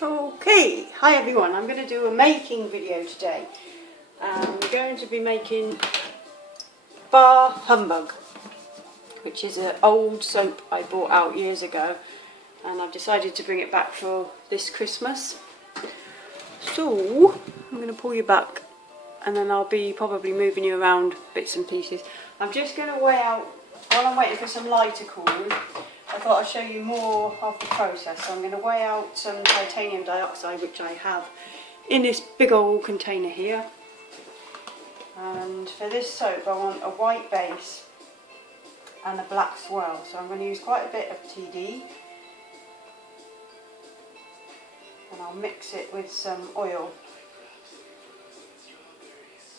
Okay, hi everyone, I'm going to do a making video today. We're going to be making Bar Humbug, which is an old soap I bought out years ago, and I've decided to bring it back for this Christmas. So, I'm going to pull you back and then I'll be probably moving you around bits and pieces. I'm just going to weigh out, while I'm waiting for some lye to cool, I thought I'd show you more of the process. So I'm going to weigh out some titanium dioxide, which I have in this big old container here. And for this soap I want a white base and a black swirl. So I'm going to use quite a bit of TD. And I'll mix it with some oil,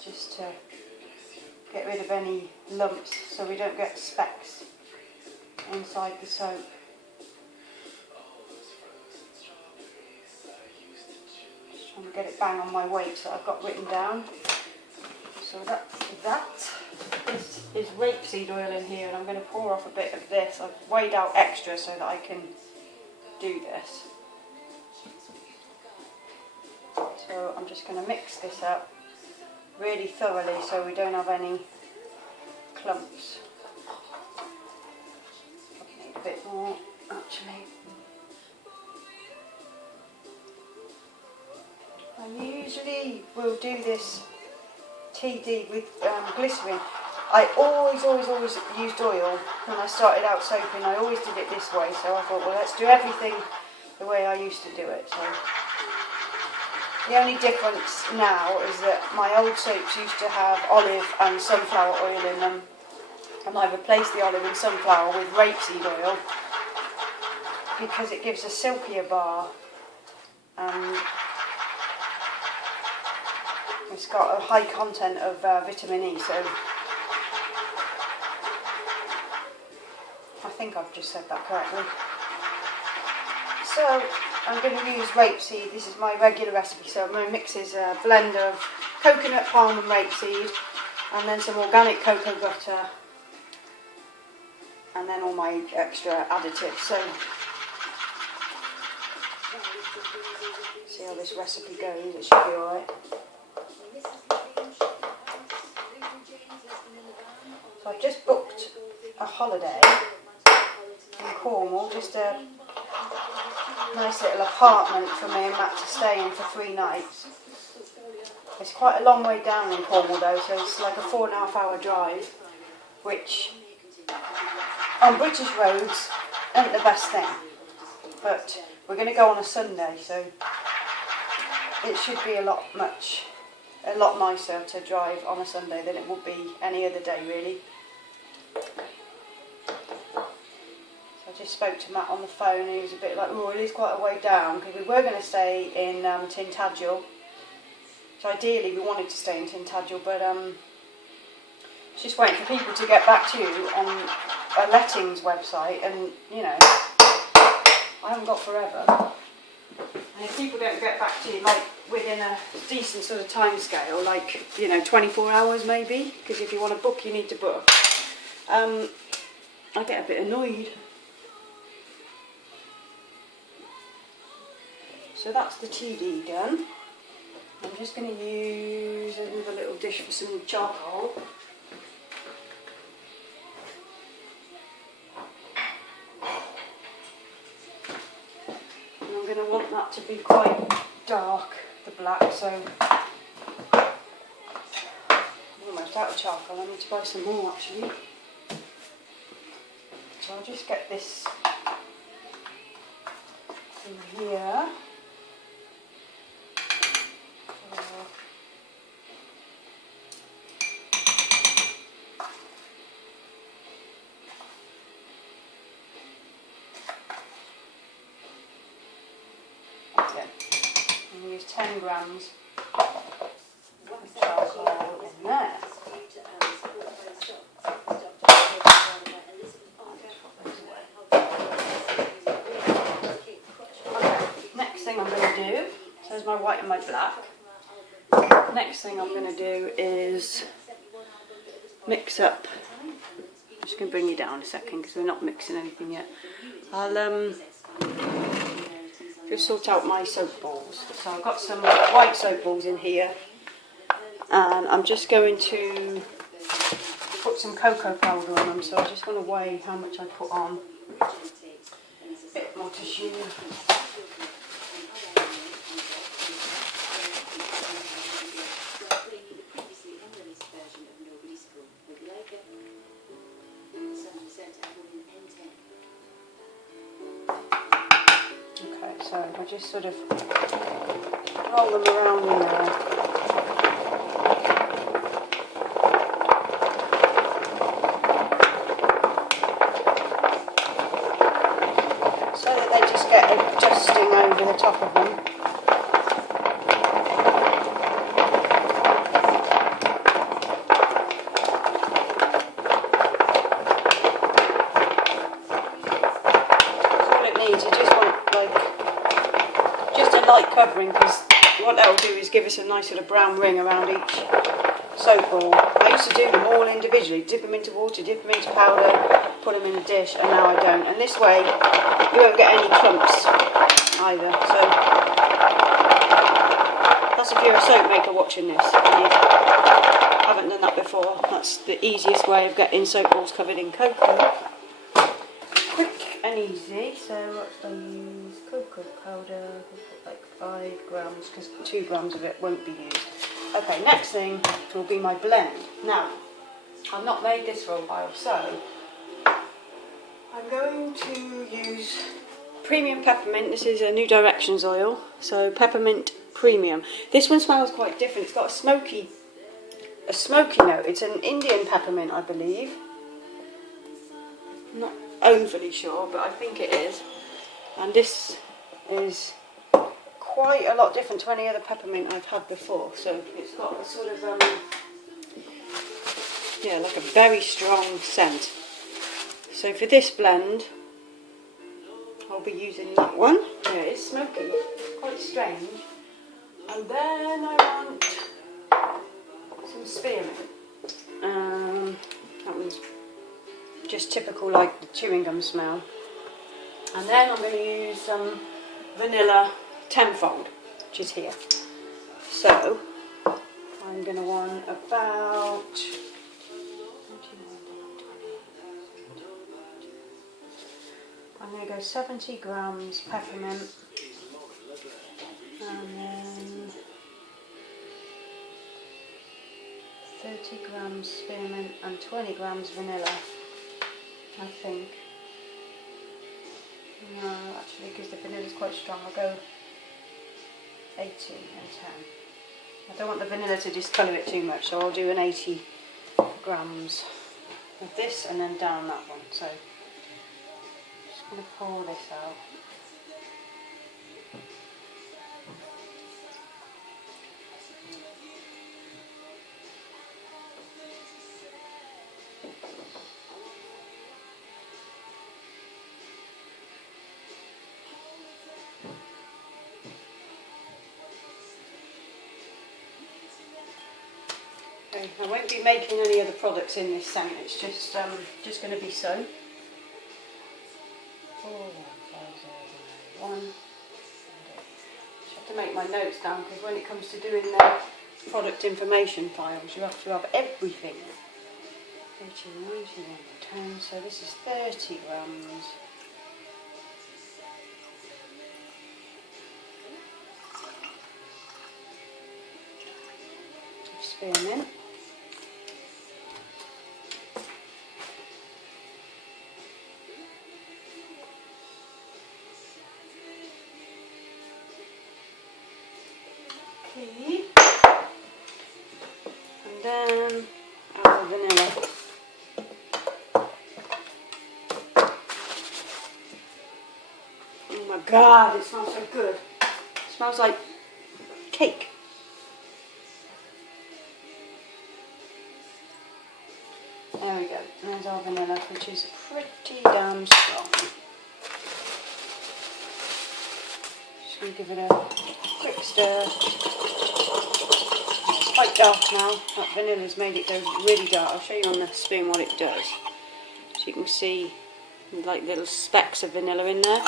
just to get rid of any lumps so we don't get specks inside the soap. Just trying to get it bang on my weights that I've got written down. So that's that. This is rapeseed oil in here, and I'm going to pour off a bit of this. I've weighed out extra so that I can do this. So I'm just going to mix this up really thoroughly so we don't have any clumps. A bit more actually. I usually will do this TD with glycerin. I always used oil when I started out soaping. I always did it this way, so I thought, well, let's do everything the way I used to do it. So the only difference now is that my old soaps used to have olive and sunflower oil in them, and I replaced the olive and sunflower with rapeseed oil because it gives a silkier bar, and it's got a high content of vitamin E, so I think I've just said that correctly. So I'm going to use rapeseed. This is my regular recipe, so my mix is a blend of coconut, palm and rapeseed, and then some organic cocoa butter, and then all my extra additives. So see how this recipe goes, it should be alright. So I've just booked a holiday in Cornwall, just a nice little apartment for me and Matt to stay in for 3 nights. It's quite a long way down in Cornwall though, so it's like a 4.5 hour drive, which on British roads isn't the best thing. But we're going to go on a Sunday, so it should be a lot nicer to drive on a Sunday than it would be any other day really. I just spoke to Matt on the phone, and he was a bit like, oh, it is quite a way down, because we were going to stay in Tintagel. So ideally we wanted to stay in Tintagel, but it's just waiting for people to get back to you on a lettings website, and you know, I haven't got forever. And if people don't get back to you like within a decent sort of time scale, like, you know, 24 hours maybe, because if you want to book you need to book, I get a bit annoyed. So that's the TD done. I'm just going to use another little dish for some charcoal. And I'm going to want that to be quite dark, the black, so I'm almost out of charcoal. I need to buy some more actually. So I'll just get this in here. I'm going to use 10 grams of charcoal in there. Okay, next thing I'm going to do, so there's my white and my black. Next thing I'm going to do is mix up. I'm just going to bring you down a second because we're not mixing anything yet. I'll just sort out my soap balls. So I've got some white soap balls in here, and I'm just going to put some cocoa powder on them. So I just want to weigh how much I put on. A bit more tissue. So I just sort of roll them around in there. So that they just get adjusting over the top of them. That's all it needs. You just want light covering, because what that will do is give us a nice sort of brown ring around each soap ball. I used to do them all individually, dip them into water, dip them into powder, put them in a dish, and now I don't. And this way you won't get any clumps either. So that's if you're a soap maker watching this and you haven't done that before. That's the easiest way of getting soap balls covered in cocoa. Quick and easy. So what do I use? Cocoa powder. Like 5 grams, because 2 grams of it won't be used. Okay, next thing will be my blend. Now, I've not made this for a while, so I'm going to use premium peppermint. This is a New Directions oil, so peppermint premium. This one smells quite different. It's got a smoky note. It's an Indian peppermint, I believe. I'm not overly sure, but I think it is. And this is quite a lot different to any other peppermint I've had before. So it's got a sort of yeah, like a very strong scent. So for this blend I'll be using that one. Yeah, it's smoky, it's quite strange. And then I want some spearmint. That one's just typical, like the chewing gum smell. And then I'm going to use some vanilla tenfold, which is here. So I'm going to want about I'm going to go 70 grams peppermint, and then 30 grams spearmint and 20 grams vanilla, I think. No, actually, because the vanilla is quite strong, I'll go 80 and 10. I don't want the vanilla to discolour it too much, so I'll do an 80 grams of this and then down that one. So just going to pour this out. Okay, I won't be making any other products in this scent, it's just going to be soap. 4, 1, 5, 0, 1. Just have to make my notes down, because when it comes to doing the product information files, you have to have everything. 80, 91, 10, so this is 30 grams. Spearmint. Okay. And then our vanilla. Oh my god, it smells so good. It smells like cake. There we go, and there's our vanilla, which is pretty damn strong. Just going to give it a quick stir. It's quite dark now, that vanilla's made it go really dark. I'll show you on the spoon what it does. So you can see like little specks of vanilla in there.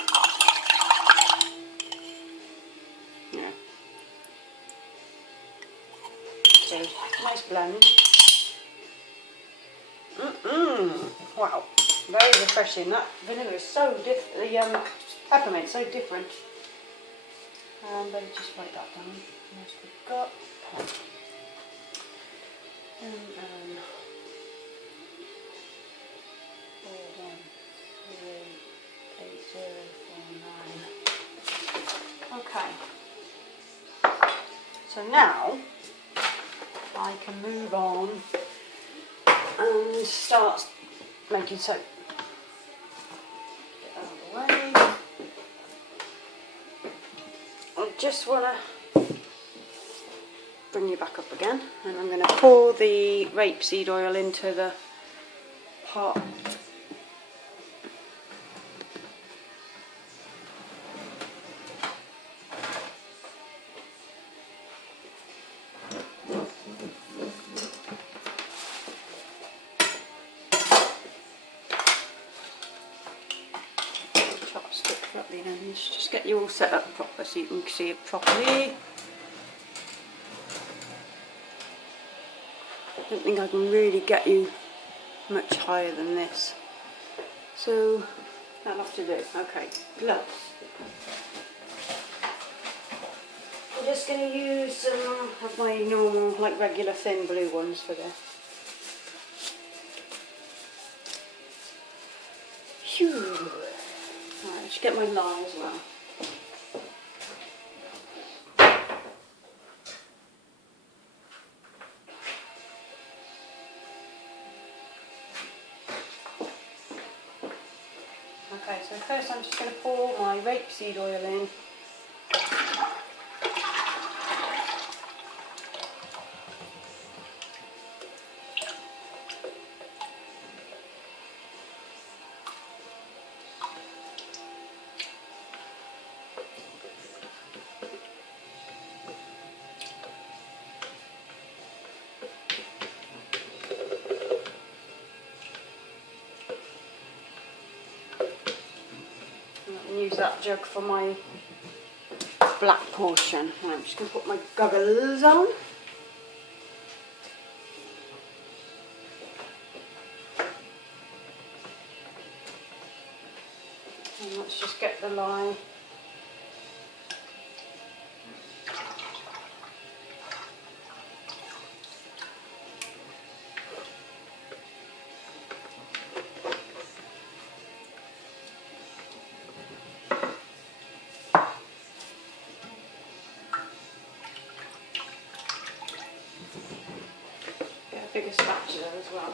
So nice blend. Wow, very refreshing. That vinegar is so different. The peppermint so different. Better just write that down. What else we've got? And 4138049. Okay. So now I can move on and start making soap. Get that out of the way. I just want to bring you back up again, and I'm going to pour the rapeseed oil into the pot. Chopstick at the ends, just get you all set up proper so you can see it properly. I don't think I can really get you much higher than this, so that'll have to do. Okay, gloves. I'm just going to use some of my normal, like regular thin blue ones for this. Phew. Right, I should get my lye as well. Okay, so first I'm just going to pour my rapeseed oil in. Use that jug for my black portion. Right, I'm just going to put my goggles on. And let's just get the lye. Bigger spatula as well.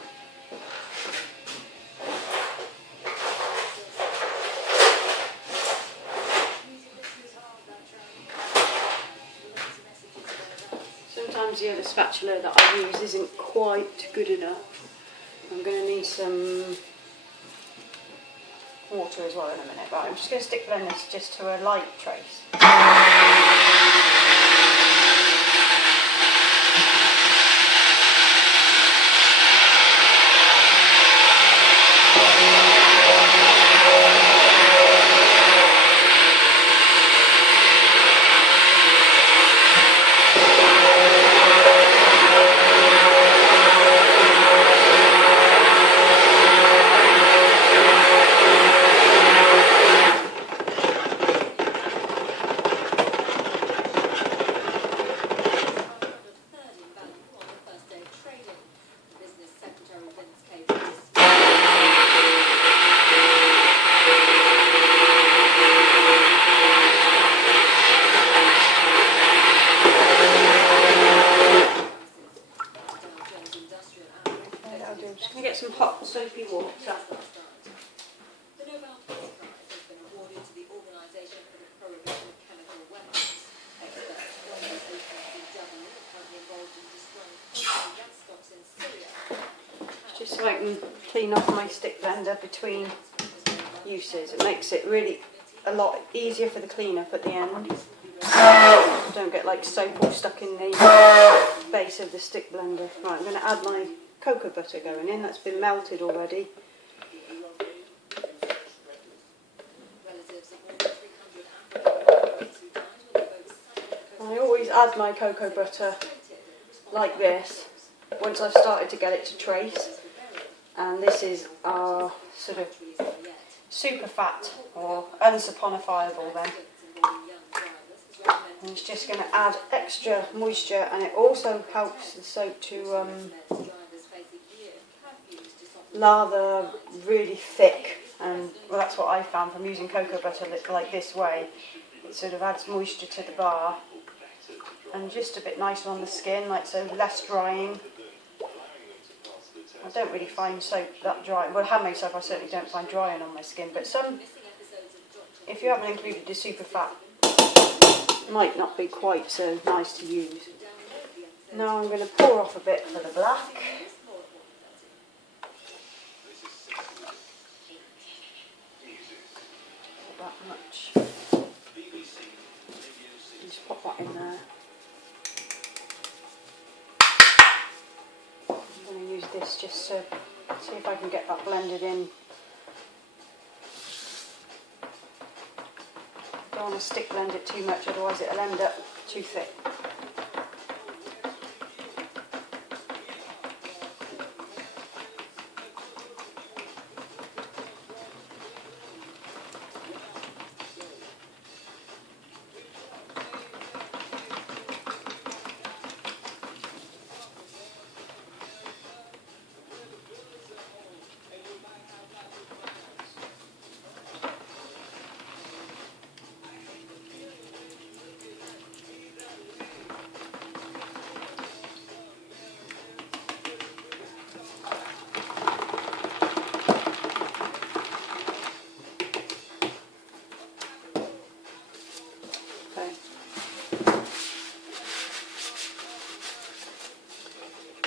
Sometimes the other spatula that I use isn't quite good enough. I'm going to need some water as well in a minute, but I'm just going to stick blend this just to a light trace. Some hot soapy water. The Nobel Peace Prize has been awarded to the Organisation for the Prohibition of Chemical Weapons. Experts from the OPCW, currently involved in destroying fossil gas stocks in Syria. Just so I can clean off my stick blender between uses. It makes it really a lot easier for the cleanup at the end. Don't get like soap all stuck in the base of the stick blender. Right, I'm going to add my cocoa butter going in. That's been melted already. I always add my cocoa butter like this once I've started to get it to trace. And this is our sort of super fat or unsaponifiable then. And it's just going to add extra moisture, and it also helps the soap to lather really thick. And well, that's what I found from using cocoa butter like this way. It sort of adds moisture to the bar and just a bit nicer on the skin, like so, less drying. I don't really find soap that dry. Well, handmade soap I certainly don't find drying on my skin, but some, if you haven't included the super fat, might not be quite so nice to use. Now I'm going to pour off a bit for the black. Not that much. Just pop that in there. I'm going to use this just to see if I can get that blended in. Don't want to stick blend it too much, otherwise it'll end up too thick.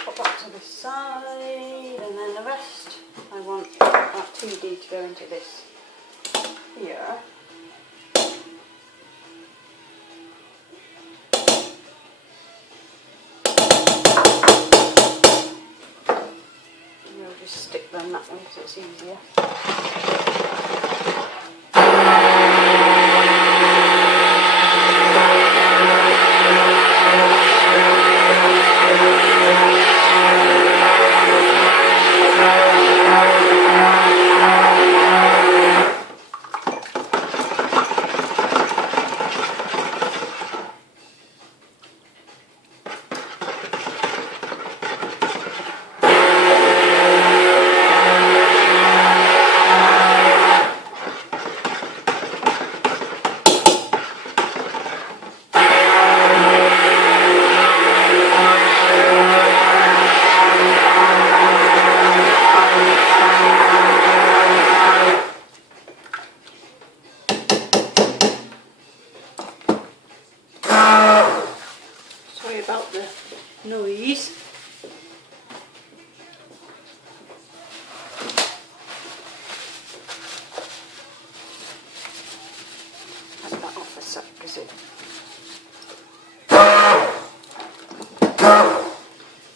Pop that to the side, and then the rest I want that 2D to go into this here. And we'll just stick them that way because it's easier. About the noise. Cut that off a sec because it.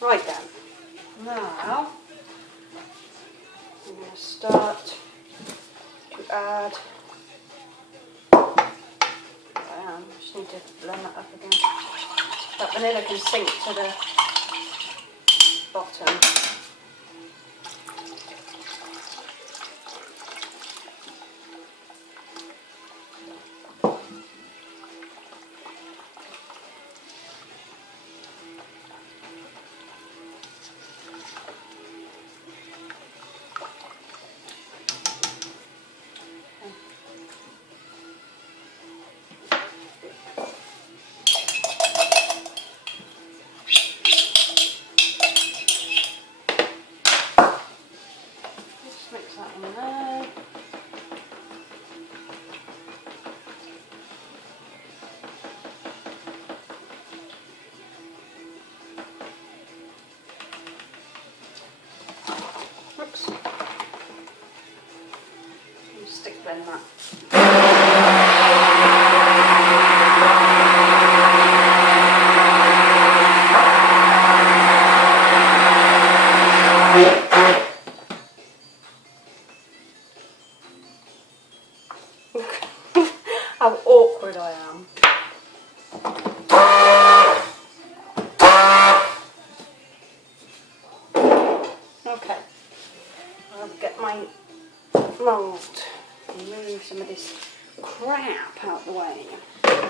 Right then. Now I'm going to start to add. I just need to blend that up again. That vanilla can sink to the bottom. this crap out the way. Get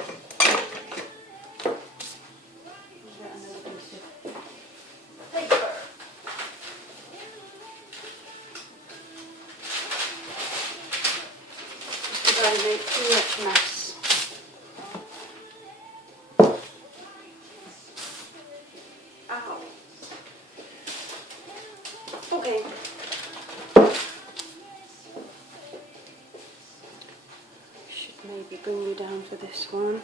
another piece of paper. Just don't make too much mess. Ow. Okay. Should maybe bring you down for this one.